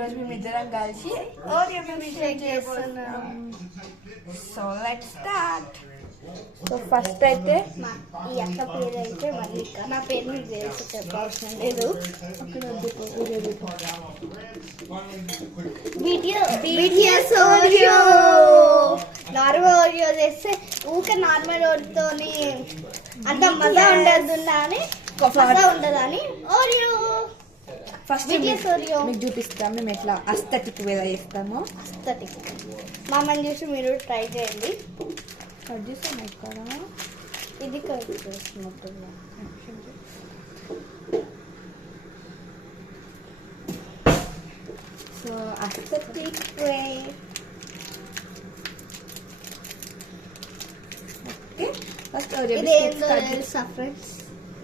ఈరోజు మేమిద్దరం కలిసి ఓరియో మిల్క్ చేస్తున్నాం. So let's start. So first అయితే ఈ అక్క పేరు అయితే మల్లిక. నా పేరు మీకు తెలుసు, చెప్పవసరం లేదు. BTS Oreo. నార్మల్ ఓరియో చేస్తే ఊకే నార్మల్ ఓరియోతోని అంత మజా ఉండదు అని మజా ఉండదని ఓరియో. ఫస్ట్ మీకు చూపిస్తాం మేము ఎట్లా అస్థెటిక్ వేలా చేస్తాము. అస్థెటిక్ మమ్మల్ని చూసి మీరు ట్రై చేయండి. కట్ చేస్తాము ఇక్కడ. ఇది కట్ చేస్తున్నట్టుగా. సో అస్థెటిక్ వే. ఓకే ఫస్ట్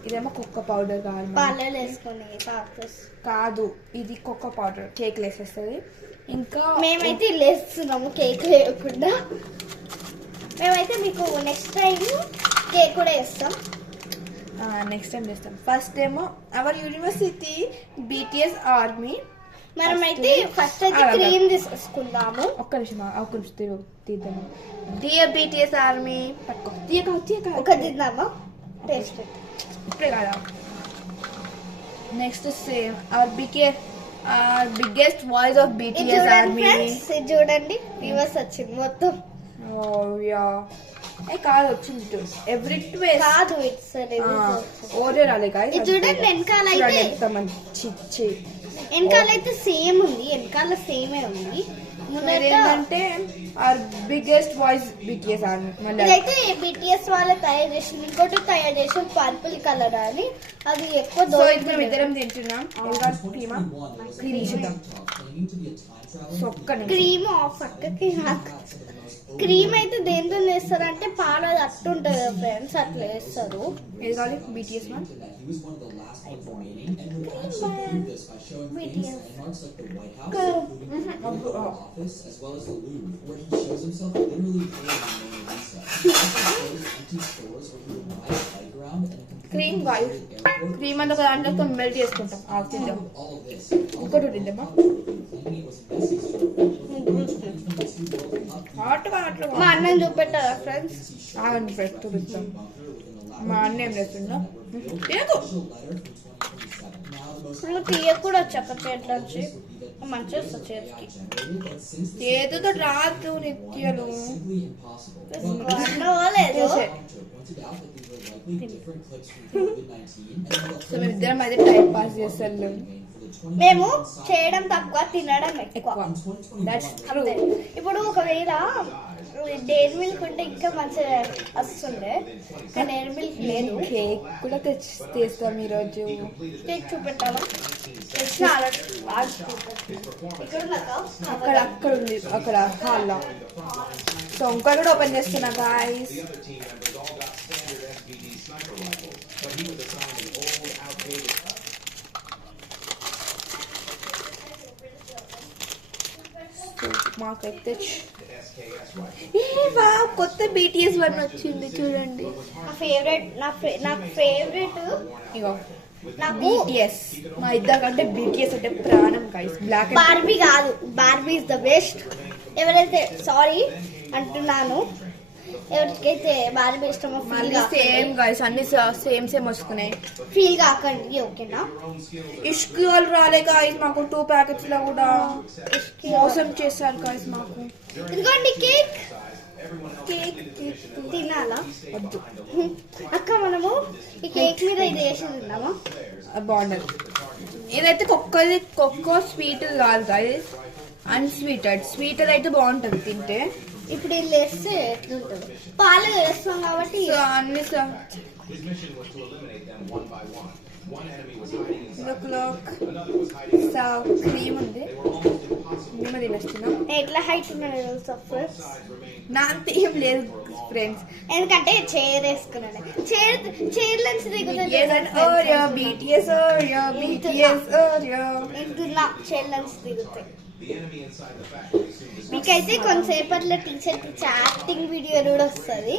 ఇదేమో కొక్క పౌడర్ కావాలి. పాలలో వేసుకొని కాదు, ఇది కొక్క పౌడర్ కేక్ వేసేస్తుంది. ఇంకా మేమైతే వేస్తున్నాము కేక్ లేకుండా. మేమైతే మీకు నెక్స్ట్ టైం కేక్ కూడా వేస్తాం. నెక్స్ట్ టైం చేస్తాం. ఫస్ట్ ఏమో అవర్ యూనివర్సిటీ BTS ఆర్మీ. మనమైతే ఫస్ట్ అయితే క్రీమ్ తీసుకుందాము. ఒక్క నిమిషం తీద్దాము. డియర్ BTS ఆర్మీ పట్టుకో. ఒక తిందామా? టేస్ట్ ఇప్పుడే కదా. Next same hour biggest voice of BTS army. చూడండి రివర్స్ వచ్చింది మొత్తం. కాదు వచ్చింది ఎవ్రీ కాదు ఓరియో రాలే కాదు. చూడండి వెనకాల అయితే మంచి వెనకాల అయితే సేమ్ ఉంది. వెనకాల సేమే ఉంది. అంటే our biggest voice BTS army. ఇదైతే BTS వాళ్ళ తయారు చేసింది. ఇంకోటి తయారు చేసిన పర్పుల్ కలర్ అని, అది ఎక్కువ మేము ఇద్దరం తింటున్నాం. క్రీమ్ చూద్దాం. క్రీమ్ ఆఫ్ అక్కకి. క్రీమ్ అయితే దేంతో వేస్తారంటే పాల అట్టు ఉంటుంది కదా ఫ్రెండ్స్, అట్లా వేస్తారు. ఏది కావాలి? BTS క్రీమ్ కాదు. క్రీమ్ అంతా దాంట్లో మెల్ట్ చేసుకుంటాం. తిందాం. ఇంకోటి తిందామా? మా అన్నం చూపెట్టారా ఫ్రెండ్స్? చూపిస్తాం. మా అన్న ఏం చేస్తుందా? తీయ కూడా వచ్చాక చేతిలో వచ్చి మంచిగా వస్తుంది చేతికి. చేతితో రాదు నిత్యలు. సో మేమిద్దరం అయితే టైం పాస్ చేస్తాం. మేము చేయడం తక్కువ, తినడం ఎక్కువ. ఇప్పుడు ఒకవేళ డైరీ మిల్క్ ఉంటే ఇంకా మంచిగా వస్తుండే, కానీ డైరీ మిల్క్ లేదు. కేక్ కూడా తెస్తాం ఈరోజు. కేక్ చూపెట్టాలా? అక్కడ ఉంది, అక్కడ హాల్లో. సో ఇంకోటి కూడా ఓపెన్ చేస్తున్నా గాయ్స్. మాకైతే కొత్త BTS వన్ వచ్చింది చూడండి. నాకు ఫేవరెట్ ఇగో BTS. మా ఇద్దరికంటే BTS అంటే ప్రాణం గైస్. బ్లాక్ బార్బీ కాదు, బార్బీ ఇస్ ద బెస్ట్. ఎవరైతే సారీ అంటున్నాను, ఎవరికైతే బార్బీ ఇష్టమో సేమ్ గైస్ అన్ని సేమ్ వస్తున్నాయి. ఫీల్ కాకండి ఓకేనా. ఇష్క్ వాళ్ళు రాలే గైస్. మాకు 2 ప్యాకెట్స్ లో కూడా మోసం చేశారు గైస్ మాకు. ఇదిగోండి కేక్. కేక్ తినాలా? వద్దు అక్క. మనము ఈ కేక్ మీద ఇది వేసి తిన్నామా? బాగుండదు. ఇదైతే కొక్కో స్వీట్ కాదు గైస్, అన్స్వీటెడ్. స్వీటెడ్ అయితే బాగుంటుంది తింటే. ఇప్పుడు ఇది వేస్తే ఎట్లుంటుంది? పాలు వేస్తాం కాబట్టి అన్ని క్రీమ్ ఉంది. మేము తినేస్తున్నాం. ఎట్లా హైట్ ఉన్నాడు నా అంత ఏం లేదు ఫ్రెండ్స్, ఎందుకంటే చైర్ వేసుకున్నాను. చైర్ నుంచి దిగుతుంది. BTS చైర్ నుంచి దిగుతాయి. మీకైతే కొంతసేపట్లో టీచర్ యాక్టింగ్ వీడియో కూడా వస్తుంది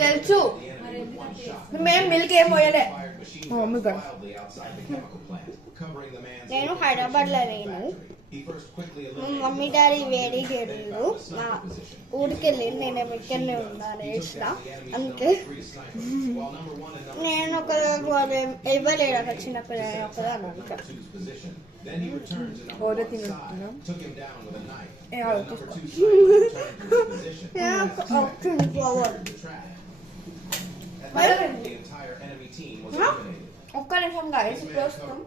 తెలుసు. మేము మిల్క్ ఏం పోయలే మమ్మీ కూడా నేను హైదరాబాద్లో లేను. మమ్మీ డాడీ వేడి చేయలేదు. మా ఊరికి వెళ్ళి నేను ఇక్కడనే ఉన్నాను వేసిన. అందుకే నేను ఒక ఇవ్వలేడు అక్కడ చిన్నపిల్లలు ఒకదాన్ని అనుకో. ఓరో తింటున్నాం ఒక్క నిమిషం గాయస్ వస్తాం.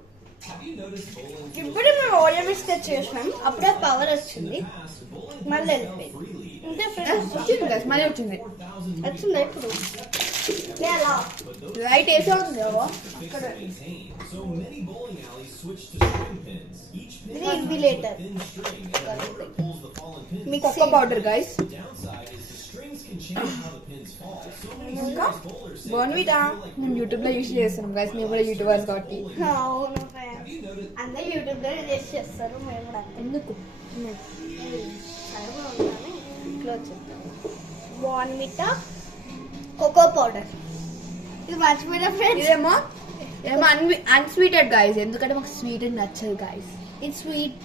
ఇప్పుడు మేము ఓరియో బిస్కెట్ చేసినాం. అప్పుడే పవర్ వచ్చింది, మళ్ళీ వెళ్ళిపోయింది. ఇంతే ఫ్రెండ్స్, వచ్చింది గాయస్, మళ్ళీ వచ్చింది. వచ్చిందా ఇప్పుడు? ఎలా లైట్ వేసే ఉంది అక్కడ. ఇది ఇన్విలేటర్ మిక్సీ పౌడర్ గాయస్. ఇంకా బోర్న్విటా మేము యూట్యూబ్ లో యూజ్ చేస్తున్నాం గాయస్. మేము కూడా యూట్యూబర్స్ కాబట్టి. అవును ఫ్రెండ్స్, అందరూ యూట్యూబ్ లో చేసి చేస్తారు. మేము కూడా ఎందుకు ఇట్లా వచ్చేస్తాము. బోర్న్విటా కోకో పౌడర్ ఇది మర్చిపోయిన ఫ్రెండ్స్. ఇదేమో అన్స్వీటెడ్ గాయస్, ఎందుకంటే మాకు స్వీట్ నచ్చదు గాయస్. ఇది sweet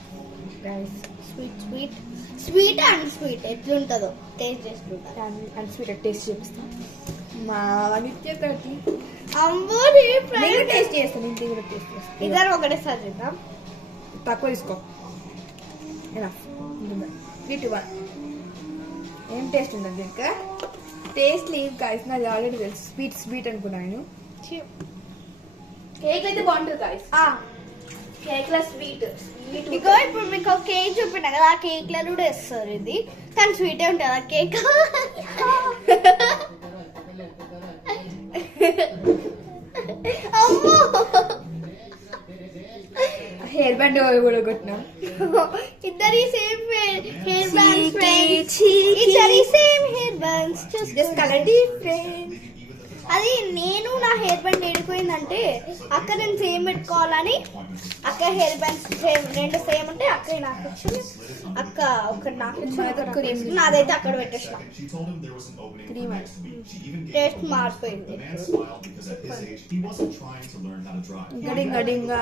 guys, sweet sweet sweet and sweet ఎట్లుంటుందో టేస్ట్ చేసుకుంటాను. అన్స్వీటెడ్ టేస్ట్ చూపిస్తాం మా నిత్య కట్టి. అమ్మోని టేస్ట్ చేస్తాను, ఇంటి కూడా టేస్ట్ చేస్తాను. ఇద్దరు ఒకటేసారి చేద్దాం. తక్కువ తీసుకో. ఏం టేస్ట్ ఉందండి ఇంకా? టేస్ట్ లేదు గాయస్, నాది ఆల్రెడీ తెలుసు. స్వీట్ స్వీట్ అనుకున్నాను. కేక్ అయితే బాగుంటుంది గాయస్. కేక్ లో స్వీట్ ఇగో ఇప్పుడు మీకు ఒక కేక్ చూపినా కదా, ఆ కేక్ లో కూడా వేస్తారు ఇది, కానీ స్వీటే ఉంటుంది ఆ కేక్. అమ్మో హెయిర్ బ్యాండ్ కూడా కొట్టినాం. ఇద్దరి సేమ్ హెయిర్ బ్యాండ్స్ ఫ్రెండ్స్, ఇద్దరి same hair bands. Just colour different. అది నేను నా హెయిర్ బ్యాండ్ ఏడిపోయిందంటే అక్క నేను సేమ్ పెట్టుకోవాలని అక్క హెయిర్ బ్యాండ్స్ రెండు సేమ్ ఉంటే అక్క నాకు ఇచ్చింది. అక్క ఒకటి నాకు ఇచ్చింది, నాదైతే అక్కడ పెట్టేసిన. క్రీమ్ టేస్ట్ మారిపోయింది. గడింగా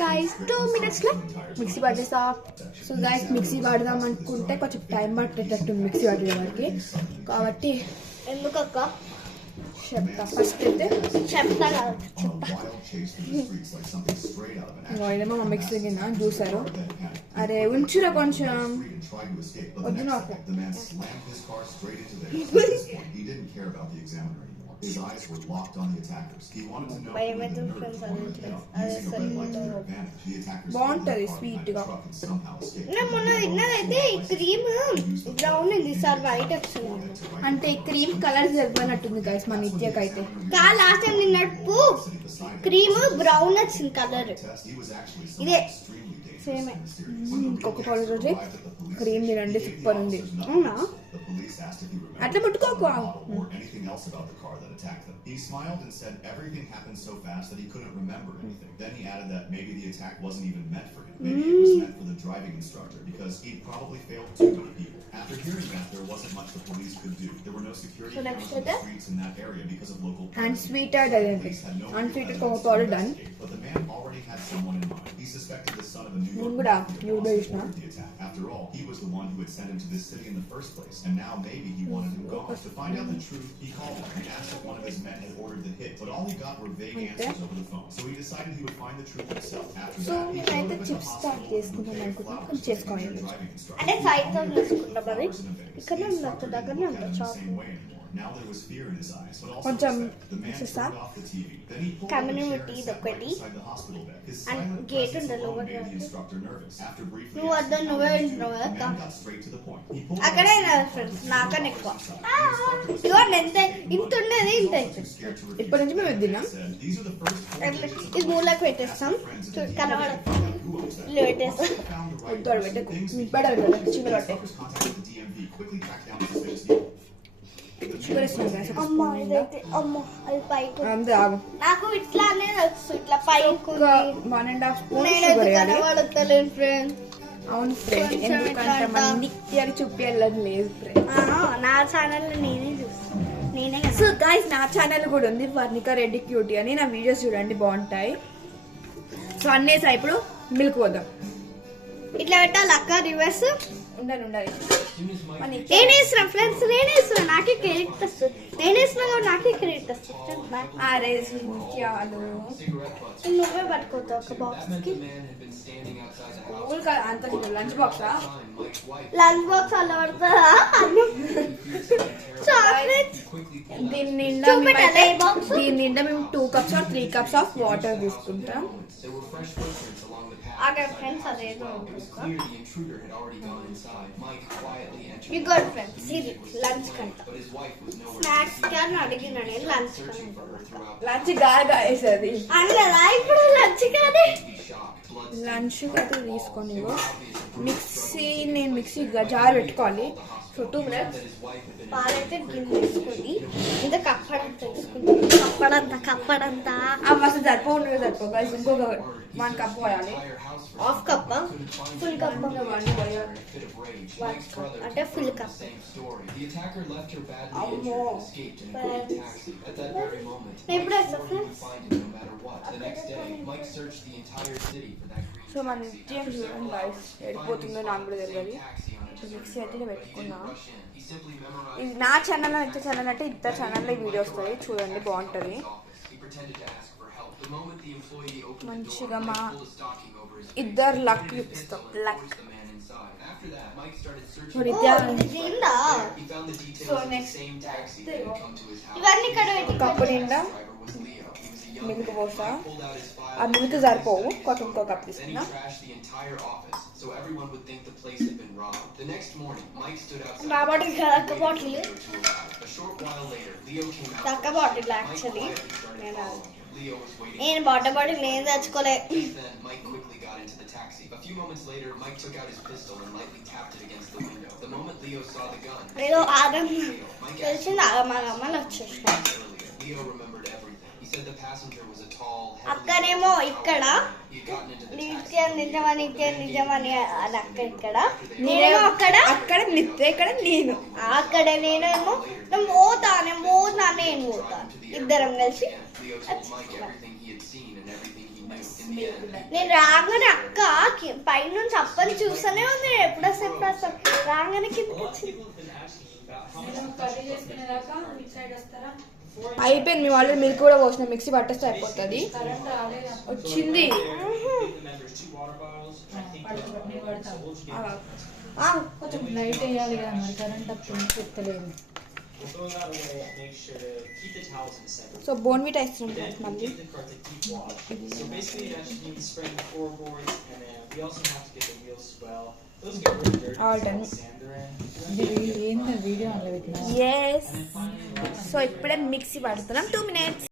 గాయస్ 2 minutes లో మిక్సీ పట్టేస్తా. సో గాయస్ మిక్సీ పడదాం అనుకుంటే కొంచెం టైం పట్టేటట్టు మిక్సీ పట్టే వరకు, కాబట్టి ఎందుకక్క చెప్తా. ఫస్ట్ అయితే చెప్తా కదా, ఇదేమో మా మిక్సీ కింద చూసారు. అరే ఉంచురా కొంచెం, వద్దు నాకు. His eyes were locked on the attackers. He wanted to know భయమైతుంది ఫ్రెండ్స్. బాగుంటది స్వీట్ గా. నేను మొన్న తిన్నదైతే ఈ క్రీమ్ బ్రౌన్ ఉంది, సార్ వైట్ వచ్చింది. అంటే క్రీమ్ కలర్ ఇవ్వనట్టుంది గైస్ మా నిత్యకి అయితే. లాస్ట్ టైం తిన్నట్టు క్రీమ్ బ్రౌన్ వచ్చింది కలర్. ఇదే సేమే. కోకో పౌడర్ రోజు క్రీమ్ తినండి, సూపర్ ఉంది. అవునా? అట్లా ముట్టుకోకు. He smiled and said everything happened so fast that he couldn't remember anything. Then he added that maybe the attack wasn't even meant for him. Maybe it was meant for the driving instructor because he'd probably failed too many people. After hearing that, there wasn't much the police could do. There were no security cameras on the streets in that area because of local unsweetened unsweetened cocoa powder done. But the man already had someone in mind. He suspected the son of a New York man the attack. After all, he was the one who had sent him to this city in the first place, and now maybe he wanted him gone. To find out the truth, he called him and asked if one of his men had ordered the hit, but all he got were vague answers over the phone. So he decided he would find the truth himself. After that, he showed up at the hospital అంటే 5,000 తీసుకుంటాం. అది ఇక్కడ ఉండొచ్చు, దగ్గరనే ఉండొచ్చు. Now there was fear in his eyes, but also కొంచెం the man turned off the TV. Then he pulled community ఒకటి inside the hospital bed. His and silent gate presence ఉండదు. alone made the instructor nervous. After briefly నువ్వు వద్ద నువ్వే వింటున్నావు the కదా, man got straight to the point. He pulled అక్కడే friends నాకన్నా ఎక్కువ. ఇదిగోండి ఎంత ఇంత ఉండేది ఇంత అవుతుంది. ఇప్పటి నుంచి మేము తిన్నాం. These are the first ఇది మూలకు పెట్టేస్తాం, కనబడదు పెట్టేస్తాం. వద్దు పెట్టకు, మీకు పడాలి కదా చిన్న రొట్టె. షుగర్ ఇస్తున్నాను guys, ఒక అమ్మ spoon నిండా. ఇదైతే అమ్మ అది పైకి అంతే ఆగు. నాకు ఇట్లానే తెలుసు ఇట్లా పైకి ఒక 1.5 స్పూన్ నేను షుగర్ ఎందుకు వేయాలి. కనబడతలేను ఫ్రెండ్ అవును ఫ్రెండ్, కొంచెం ఎందుకంటే ఇట్లా మన నిత్యాలు చూపించాలని లేదు ఫ్రెండ్. నా ఛానల్లో నేనే చూస్తాను నేనే సో గైస్ నా ఛానల్ కూడా ఉంది వర్ణిక రెడ్డి క్యూటీ అని, నా వీడియోస్ చూడండి బాగుంటాయి. సో అన్నేసా ఇప్పుడు మిల్క్ పోద్దాం. ఇట్లా పెట్టాలి అక్క రివర్స్ ఉండాలి నేను వేస్తున్నా ఫ్రెండ్స్ నేను వేస్తున్నా నాకే క్రెడిట్ వస్తుంది నేను వేస్తున్నా కాబట్టి నాకే క్రెడిట్ వస్తుంది అరే ముత్యాలు నువ్వే పట్టుకోతావు ఒక బాక్స్ కి అంత లంచ్ బాక్సా? లంచ్ బాక్స్ అలా పడుతుందా చాక్లెట్ దీని నిండా చూపెట్టాలి మేమైతే- ఈ box? దీని నిండా మేము 2 cups or 3 cups of water తీసుకుంటాం. ఆగే ఫ్రెండ్స్ అదేదో Clear the intruder had already gone inside. Mike quietly entered, you good friends ఇది లంచ్ కంట but his wife was nowhere. Snacks కానీ అడిగిన నేను lunch Searching for her throughout lunch గాగా వేసేది. అన్నదా ఇప్పుడు లంచ్ కానీ the shock. Blood లంచ్ అయితే తీసుకొని మిక్సీ, నేను మిక్సీ జార్ పెట్టుకోవాలి. So 2 minutes. పాలైతే గిన్నె తీసుకొని ఇంత కప్పడంతా తీసుకుంటాం కప్పడంతా అసలు సరిపో గైస్, ఇంకొక 1 cup పోయాలి. Half cup full cup fit of rage. Mike's brother అంటే full cup same story. The attacker left her badly Oh, injured no. and escaped in a quick taxi. At that very moment, నేను ఇప్పుడు Mike వేస్తా swore he would friends find him no matter what. The next day, Mike searched the entire city for that green so మన taxi. నిత్యం చూడండి guys, ఎడిపోతుందో నాకు కూడా తెలియదు. Mixie అయితే పెట్టుకున్నా. Rush in. He simply memorized ఇది నా ఛానల్ నిత్య ఛానల్ అంటే ఇద్దరు ఛానల్లో వీడియో వస్తాయి చూడండి, బాగుంటుంది. his office. He pretended to ask for help. The moment the employee opened the door, మంచిగా Mike మా pulled a stocking over his face. ఇద్దరు లక్ He చూపిస్తాం. and luck forced the man inside. After that, Mike started searching. So, ఓ నిత్య ఇది తిందా He found the details So, of the next- same taxi that had come to his house. ఇవన్నీ ఇక్కడ పెట్టి cup నిండా Driver was Leo. He was a young milk man. Posa. Mike pulled out his file. ఆ milk సరిపోవు, ఇంకో cup Then he తీసుకున్నా. trashed the entire office, so everyone would think the place had been robbed. The next morning, Mike stood outside. నా bottle కదా అక్క bottle Leo to arrive. A short while later, Leo came out. అక్క bottle Mike actually quietly started following him. Leo was waiting. నేను bottle నేను తెచ్చుకోలే Just then, Mike quickly got into the taxi. A few moments later, Mike took out his pistol and lightly tapped it against the window. The moment Leo saw the gun, ఏదో ఆగం Mike తెలిసింది ఆగమని వచ్చేసిన earlier. Leo remembered everything. He said the passenger was a tall, అక్కనేమో ఇక్కడ he had gotten into the taxi. నిజమని అని అక్క ఇక్కడ నేనేమో అక్కడ అక్కడ నిత్య, ఇక్కడ నేను. అక్కడ నేనేమో నేను పోతా నేను పోతా ఇద్దరం కలిసి Leo told Mike everything he had seen and everything he knew. In the end, నేను రాగానే అక్క పైనుంచి అప్పని చూస్తూనే ఉంది ఎప్పుడొస్తే రాగానే కిందకి వచ్చింది అయిపోయింది, మేము ఆల్రెడీ మిల్క్ కూడా పోసిన, మిక్సీ పట్టేస్తే అయిపోతుంది. వచ్చింది. కొంచెం లైట్ వేయాలి కదా మరి కరెంట్ అప్పుడు చెప్తలేదు సో బోన్విటా ఇస్తున్నాం guys మళ్ళీ. So basically, that just means spreading the floorboards, and then we also have to get the wheels swell. Those get really dirty. All with done. sand are in. ఇది ఏంది video అందులో పెట్టినా yes. So ఇప్పుడే mixie పడుతున్నాం 2 minutes.